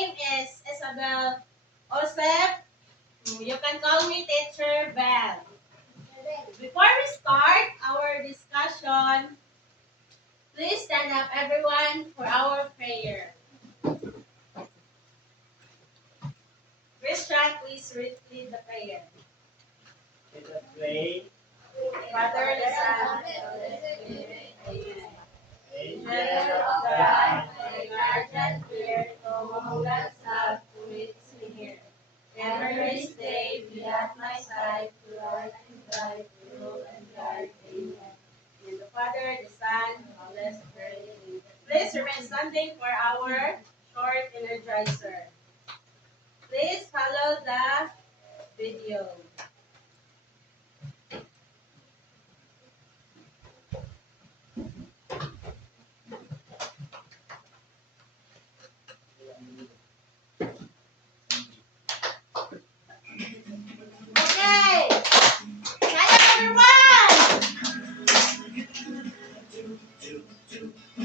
name is Isabel Osep. You can call me Teacher Bell. Before we start our discussion, please stand up everyone for our prayer. Christian, please lead the prayer. Let us pray. Father, the Son, and the Holy Spirit. Amen. Angel of God, my guardian here, to mahulog sa puwits ni here. Never this day be at my side, to Lord and guide, to rule and guard. Amen. In the Father, the Son, and the Holy Spirit. Amen. Please remain standing for our short energizer. Please follow the video. Okay. Kaya everyone! Video!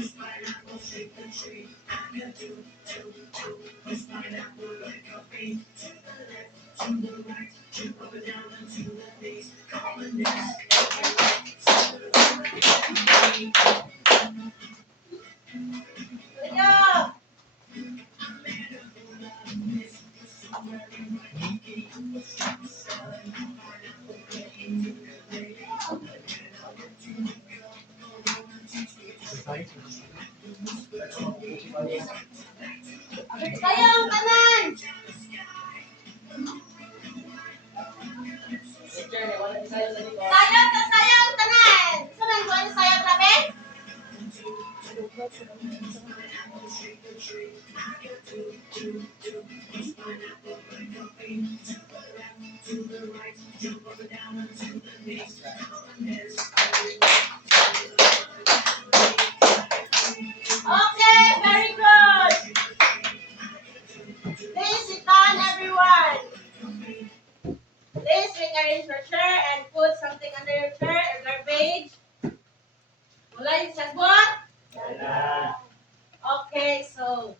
Sayang kanan! Sayang tanan! Saan ko ang sayang labi? Okay, very good. Please sit down, everyone. Please rearrange your chair and put something under your chair, a garbage. Wala yung sagot? Okay, so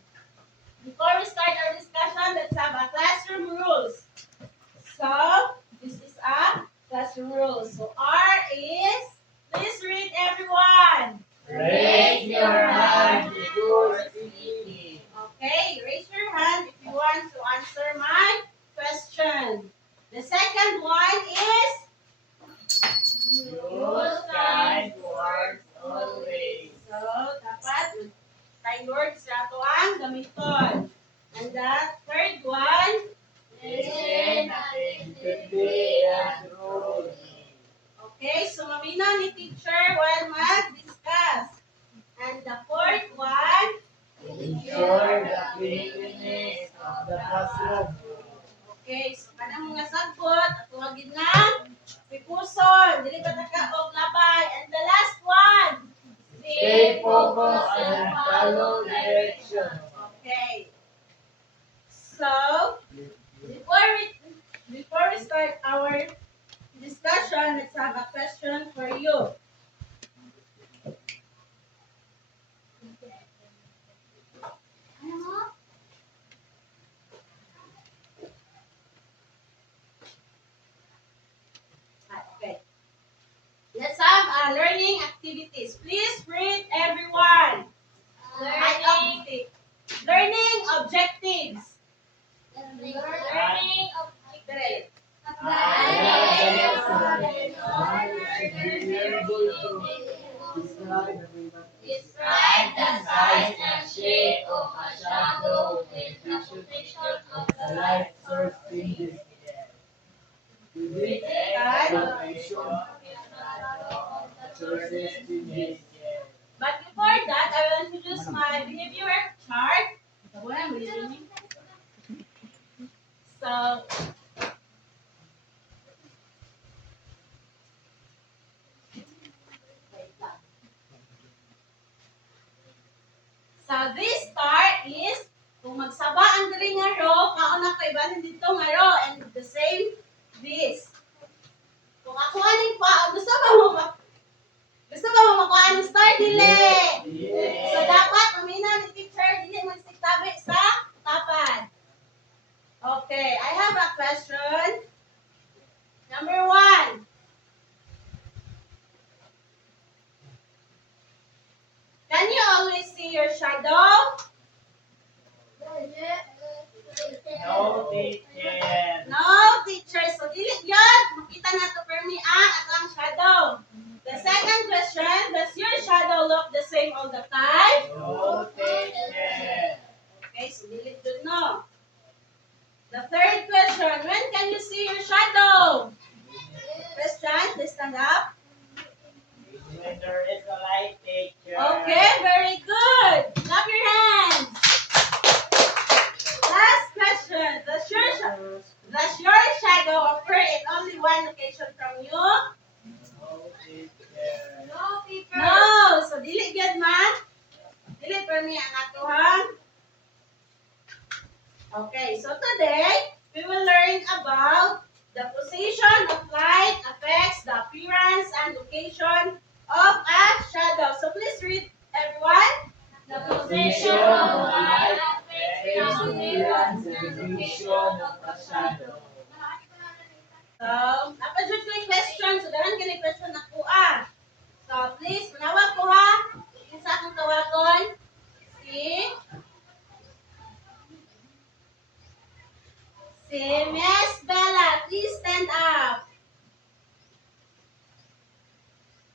before we start our discussion, let's have a classroom rules. So this is a classroom rules. So R is, please read everyone. Raise your hand before speaking. Okay, raise your hand if you want to answer my question. The second one is Use kind words always. so dapat kind words na ito ang gamiton. And the third one, Listen attentively and truly. okay, so maminaw ni teacher while mag-discuss. And the fourth one, Ensure the cleanliness of the classroom. okay, so kanang mga sagot at tuwagin nga pipuson, dili ba og labay. And the last one, Stay focused and follow direction. okay. So, before we start our discussion, let's have a question for you. Okay. Let's have learning activities. Please read everyone. Learning objectives. Learning of Direct. describe the size and shape of a shadow with the position of the light source changes. Sources changes. But before that, I will introduce my behavior chart. So, this part is kung magsaba ang diri nga row, kauna ko ibanin dito nga row and the same this. Kung ako aning pa, gusto ba mo makuha ang star dili? So dapat mamina ni teacher dili magsiktabi sa tapat. teacher. No, teacher. So, dili yun. Makita na to for me ang shadow. The second question, does your shadow look the same all the time? No, teacher. Okay, so dili yun, no. The third question, when can you see your shadow? Question, please stand up. When there is a light, teacher. Okay, very good. Clap your hands. Last question, does your shadow appear in only one location from you? No, teacher. No, teacher. No. So, dili gyud man. Dili for me ang atuhang. Okay, so today, we will learn about the position of light affects the appearance and location of a shadow. So, please read, everyone. The position of light affects the appearance and location of a shadow. So, napadjud ko yung question. So, daran kini question na ko So, please, manawag ko ha. Isa akong tawagon. Si Miss Bella, please stand up.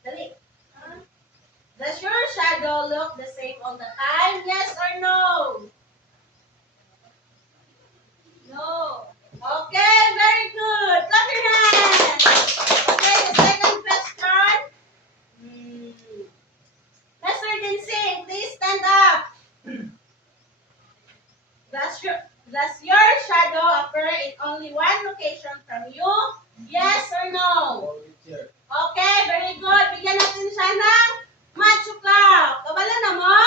Dali. Does your shadow look the same all the time? Yes or no? No. Okay, very good. Clap your hands. Okay, the second question. Mr. Dinsing, please stand up. Does your shadow appear in only one location from you? Yes or no? No, teacher. Okay, very good. Bigyan natin siya ng macho clap. Kabalo na mo?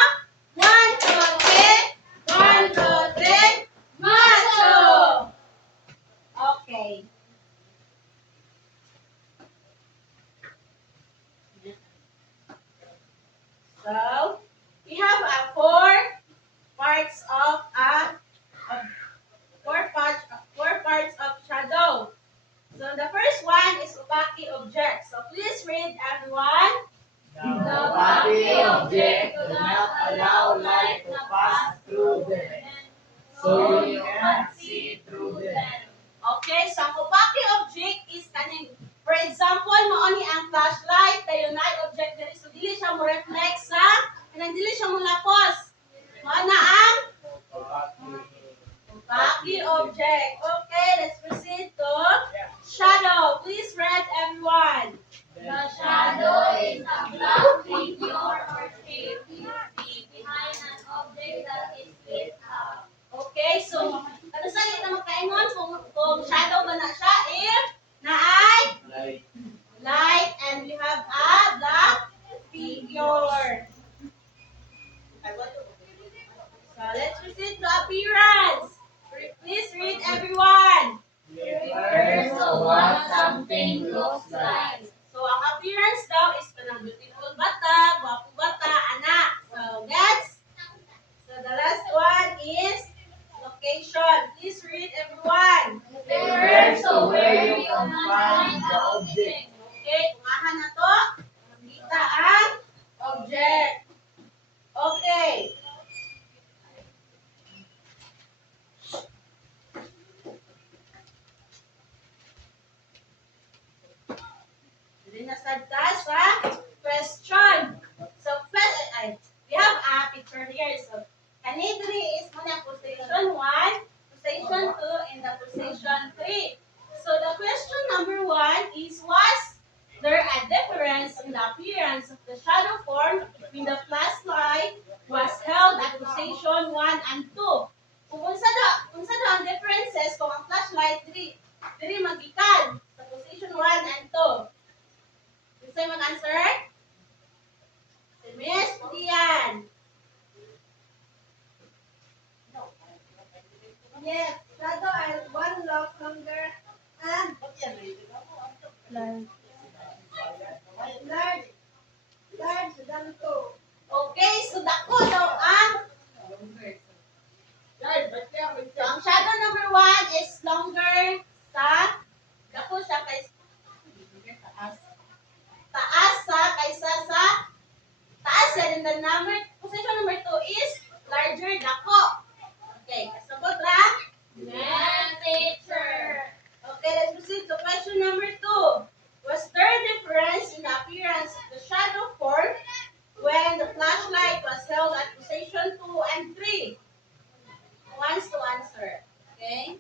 1, 2, 3. 1, 2, 3. Macho! Okay. So, we have four parts of shadow. So the first one is opaque object. So please read, everyone. The body object does not allow light to pass through them, so you cannot see through them. Okay, so ang opaque object is kaning, for example, mao ni ang flashlight, dayon na object diri, so dili siya mo reflect sa, kanang dili siya mo lapos. Mao na ang opaque object. Okay, let's proceed to shadow. Please read, everyone. The shadow is a black figure or shape you see behind an object that is lit up. Okay, so ano sa kita magkaingon kung shadow ba na siya if naay Light. light and we have a black figure. So let's proceed to appearance. Please read, everyone. Refers to what something looks like. So ang appearance daw is kanang beautiful bata, gwapo bata, anak. So gets? So the last one is location. Please read, everyone. Refers to where you can find the object. Okay, kumahan na to. Kita ang object. Okay. Dili na sad ta sa question. So, we have a picture here. So, kani diri is muna position 1, position 2, and the position 3. So, the question number 1 is, was there a difference in the appearance of the shadow form when the flashlight was held at position 1 and 2? Kung unsa ang differences kung ang flashlight diri magikan sa position 1 and 2? Gusto mag-answer? Si Miss Dian. Yes, shadow and one looks longer and large than two. Okay, so dako daw ang so ang shadow number 1 is longer sa dako siya kay taas sa kaysa sa taas and the position number 2 is larger dako. Okay, kasagot ra? Yes, Okay?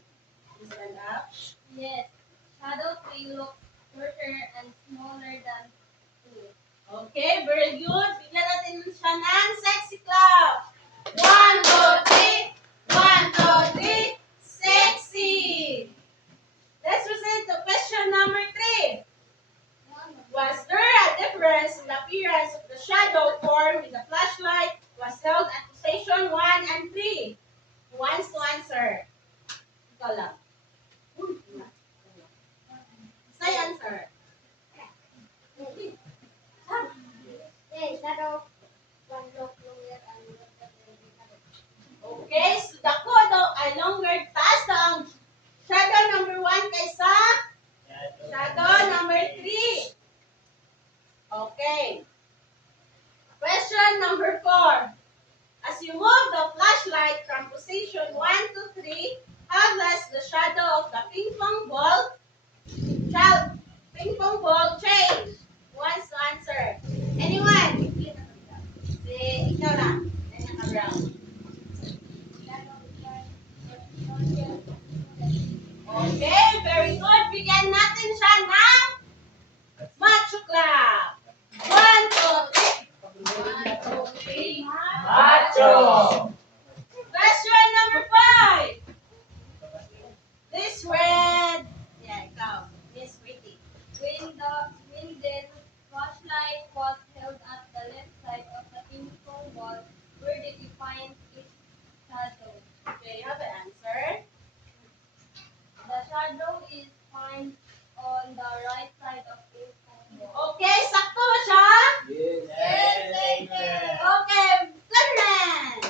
You stand up. Yes. Shadow 3 looks shorter and smaller than 2. Okay, very good. Bigyan natin siya ng sexy clap. 1, 2, 3. 1, 2, 3. Sexy. Let's proceed to question number 3. Was there a difference in the appearance of the shadow formed in the flashlight was held at station 1 and 3? Who wants to answer? Ikaw lang. Say answer. Hey, shadow. One look longer and Okay, so dako daw ay longer taas na ang shadow number 1 kaysa shadow number 3. Okay. Question number 4. As you move the flashlight from position 1 to 3, how does the shadow of the ping pong ball change? Who wants to answer? Anyone? Ikaw lang. Then naka-brown. Okay, very good. Bigyan natin siya ng macho clap. 1, 2, 3. 1, 2, 3. Macho! Question number 5. This red. Yeah, ikaw. Miss Pretty. When the flashlight was held at the left side of the ping pong ball, where did you find its shadow? Okay, you have an answer. The shadow is found on the right side of ping pong ball. Okay, sakto ba siya? Yes, Okay, Ferdinand.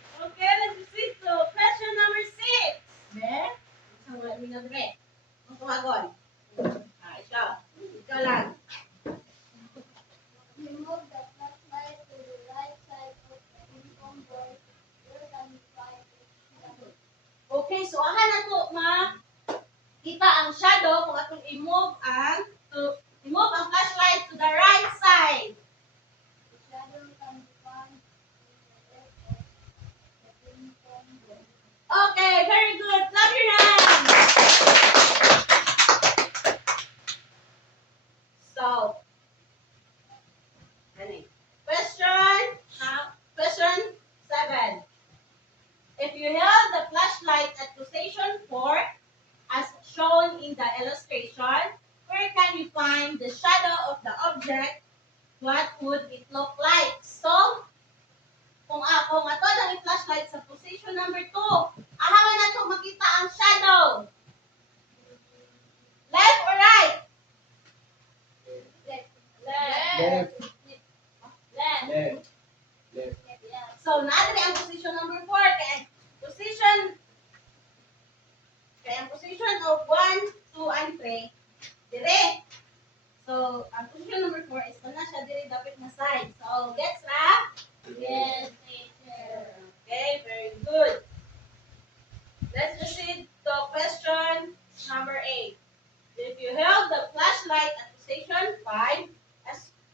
Okay, let's proceed to question number 6. Be? Isang wala mo na be. Ang tumagon. Ikaw. Ikaw lang. Remove the flashlight to the right side of the ping pong ball. Where can you find its shadow? Okay, so aha na to kita ang shadow kung atong i-move ang flashlight to the right side. The shadow can be found in the left of the ping pong ball. Okay, very good. Clap your hands. So, question 7. If you held the flashlight at position 4, as shown in the illustration, where can you find the shadow of the object? What would it look like? So, kung ako nga to ang flashlight sa position number 2, ahawan na to makita ang shadow. Left or right? Left. Left. Left. Left. Yeah. So, natin ang position number 4. Kaya ang position of 1, 2, and 3, dire. So, ang position number 4 is na siya dire dapat na side. So, gets na? Yes, teacher. Okay, very good. Let's proceed to question number 8. If you held the flashlight at position 5,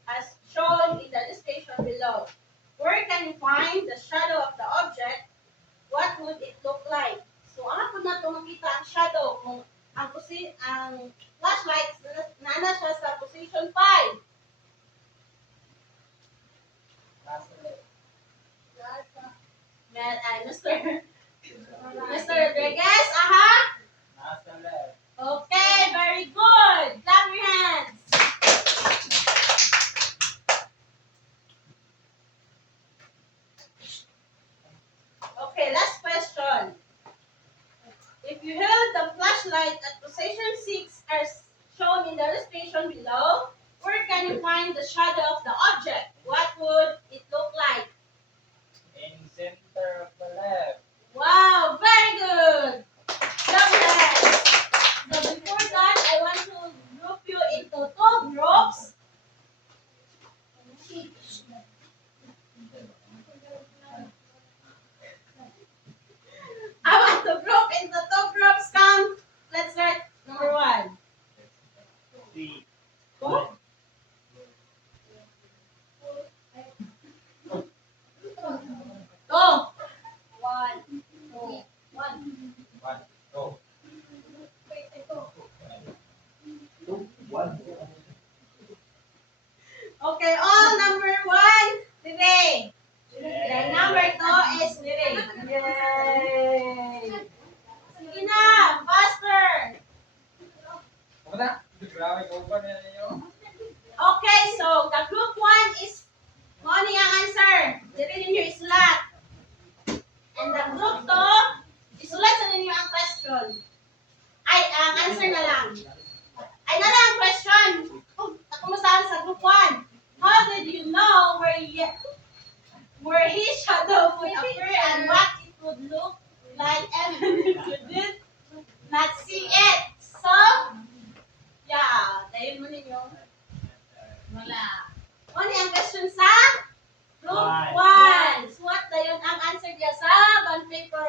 as shown in the illustration below, where can you find the shadow of the object? What would it look like? So, ako na ito makita ang shadow kung ang flashlight nana siya sa position 5. Mr. Rodriguez, aha? Nasa left. Okay, very good. Clap your hands. Okay, last question. If you held the flashlight at position 6 as shown in the illustration below, where can you find the shadow of the object? What would it look like? In center of the left. Wow, very good. Clap your hands. So before that, I want to group you into 2 groups. I want to group into 2 groups. Count. Let's start number 1. 3. Two.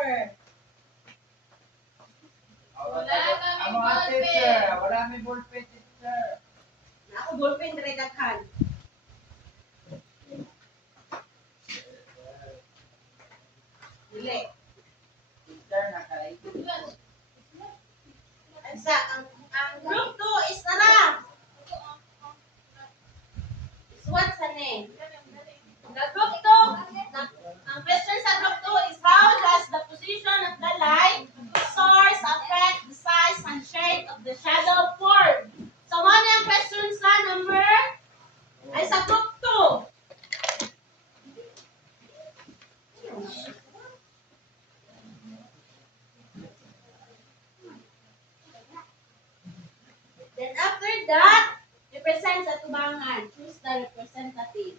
paper. Wala kami Amo ang ballpen. teacher. Wala may ballpen, teacher. Na ako ballpen dire daghan. Dili. Teacher, nakaikot. Ansa ang group 2 is tara. Is what sa name? The group 2, ang question sa group 2 is how does the position of the light source affect the size and shape of the shadow form? So, ano yung question sa number? Ay, sa group 2. Then after that, represent sa tubangan. Choose the representative.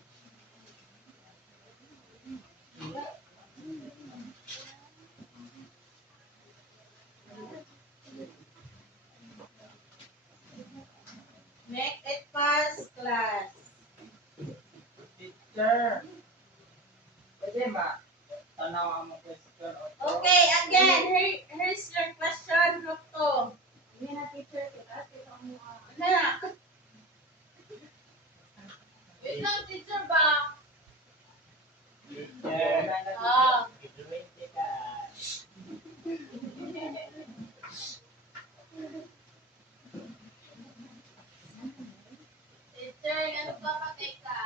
Make it fast, class. Teacher. Pwede ba? Tanaw ang mga question. Okay, again, here's your question, group 2. Hindi na teacher, kita kita mo. Ano na? Wait lang, teacher ba? Teacher. Ah. Teacher, ano ba patay ka?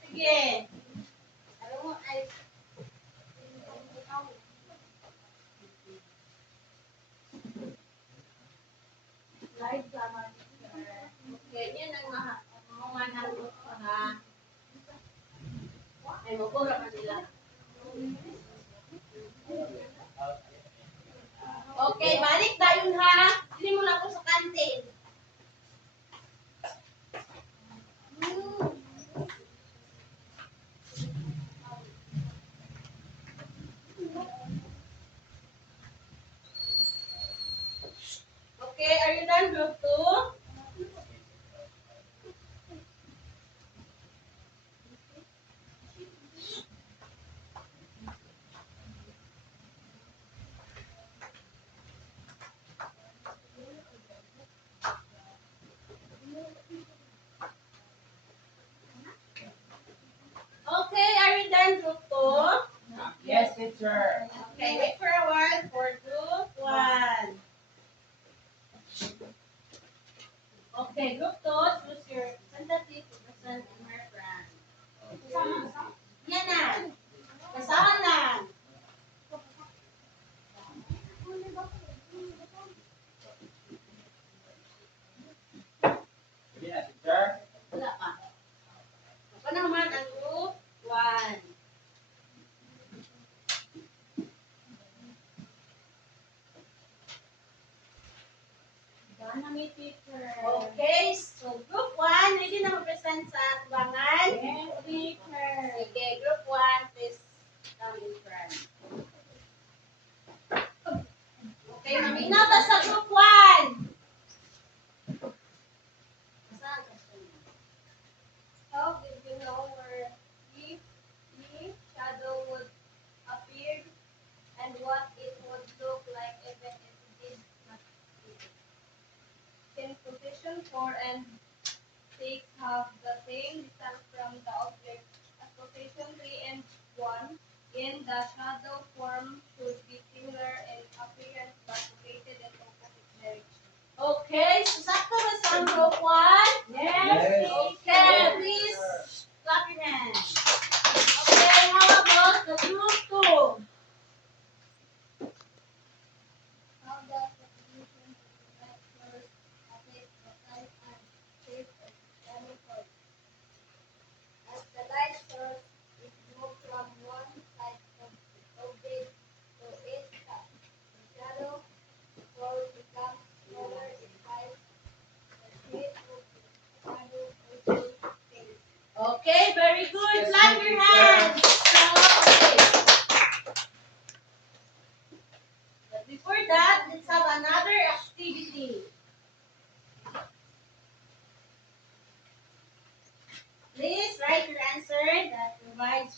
Sige. Alam mo, ay... Live drama, teacher. Ganyan ang mga nandun ko, ha? Ay, mabura man nila. Okay, balik tayo ha. Hindi mo na ako sa kantin. Okay, are you done, group 2? Okay, are you done, group 2? Yes, teacher. Okay, wait for a while for group 1. Okay, group 2, choose your representative to present in our brand. Yan na. Basahan lang. Pwede na, teacher. Wala pa. Ako naman ang group 1. Gana may teacher. Okay, so group 1, ready na mag-present sa tubangan? Yes, teacher. Sige, group 1, please come in front. Okay, maminaw ta sa group 1. Saan ka siya? How did you know where the shadow would appear and what it would look like even if it did not see it? Since position 4 and 6 have the same distance from the object as position 3 and 1, in the shadow form should be similar in appearance but located in opposite direction. Okay, so sakto ba sa group 1? Yes, Okay, please clap your hands. Okay, how about the group 2? How does the position of the vectors affect the size and shape of the shadow form? As the light source is moved from one side of the object to its side,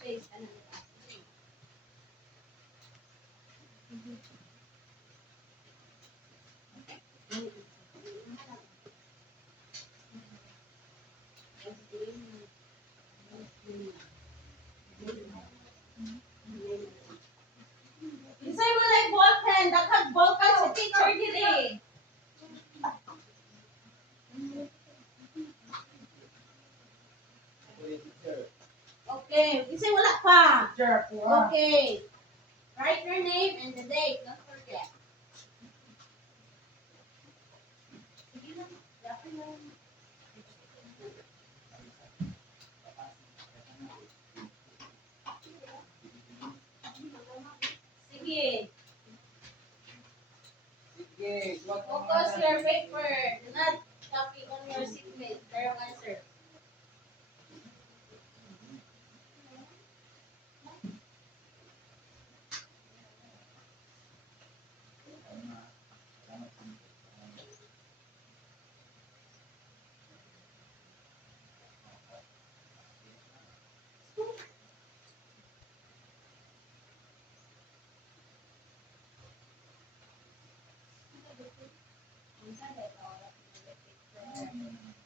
space ka na. Isay mo like ballpen, daghang ballpen si teacher diri. Okay, isay wala pa. Teacher, kuha. Okay. Write your name and the date, don't forget. Sige lang, dapat lang. Sige. Sige, suwat mo Focus na. your paper. Do not copy on your seatmate. Pero answer.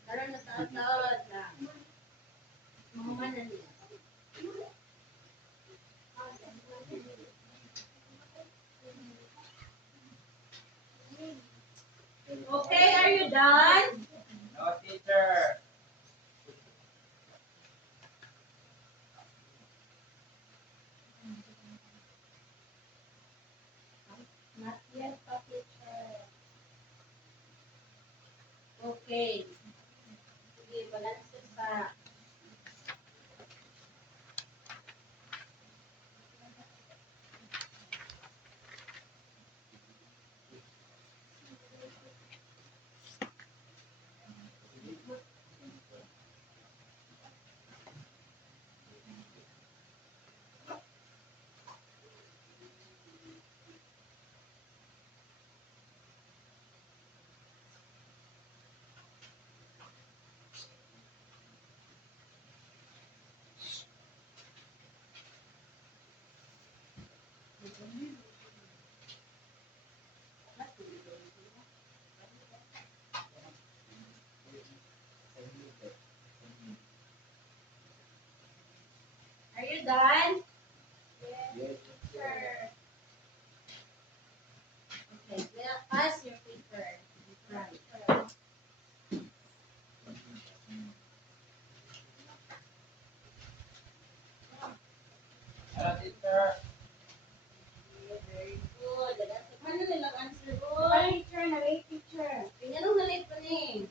Karon na taod na. Mahuman na niya. Okay, are you done? No, teacher. Not yet, teacher. Okay. Sige, balance pa. Are you done? Yes, teacher. Okay, well, pass your paper. Right. Hello, teacher. Very good. Ano nilang answer, boy? Teacher, na wait, teacher. Pinanong nalit pa ni.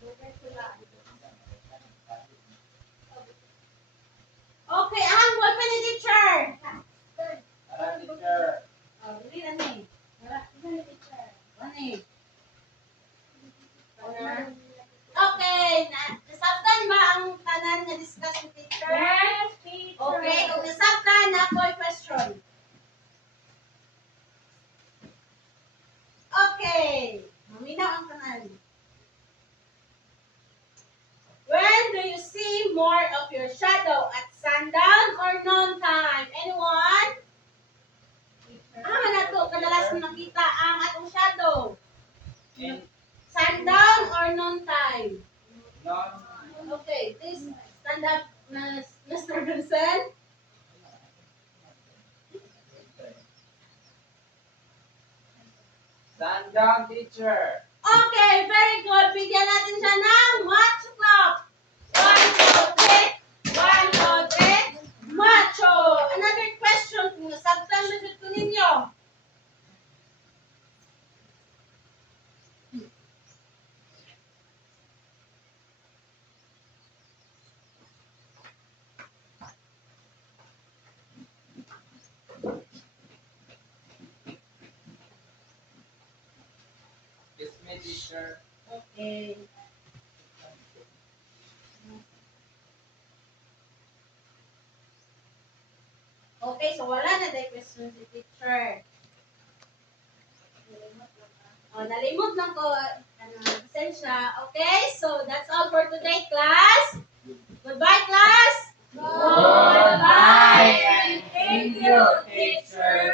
Okay, ang ball pa ni teacher. Hello, teacher. Oh, dili na ni. Wala, dili na teacher. Ano eh? Okay, nasabtan ba ang tanan na discuss ni teacher? Yes, teacher. Okay, kung nasabtan na ako question. Okay, maminaw ang tanan. When do you see more of your shadow? At sundown or noon time? Anyone? Na to, kadalas mo nakita ang atong shadow. And Sundown or noon time? non. Okay, please stand up, Mr. Vincent. Sundown, teacher. Okay, very good. Bigyan natin siya ng macho clap. 1, 2, 3. 1, 2, 3. Macho. Another question. Kung nasabtan na dito ninyo. Kiss me, teacher. Okay. Okay, so wala na tayo question si teacher. Oh, nalimot lang ko. Pasensya. Okay, so that's all for today, class. Goodbye, class. Goodbye and thank you, teacher.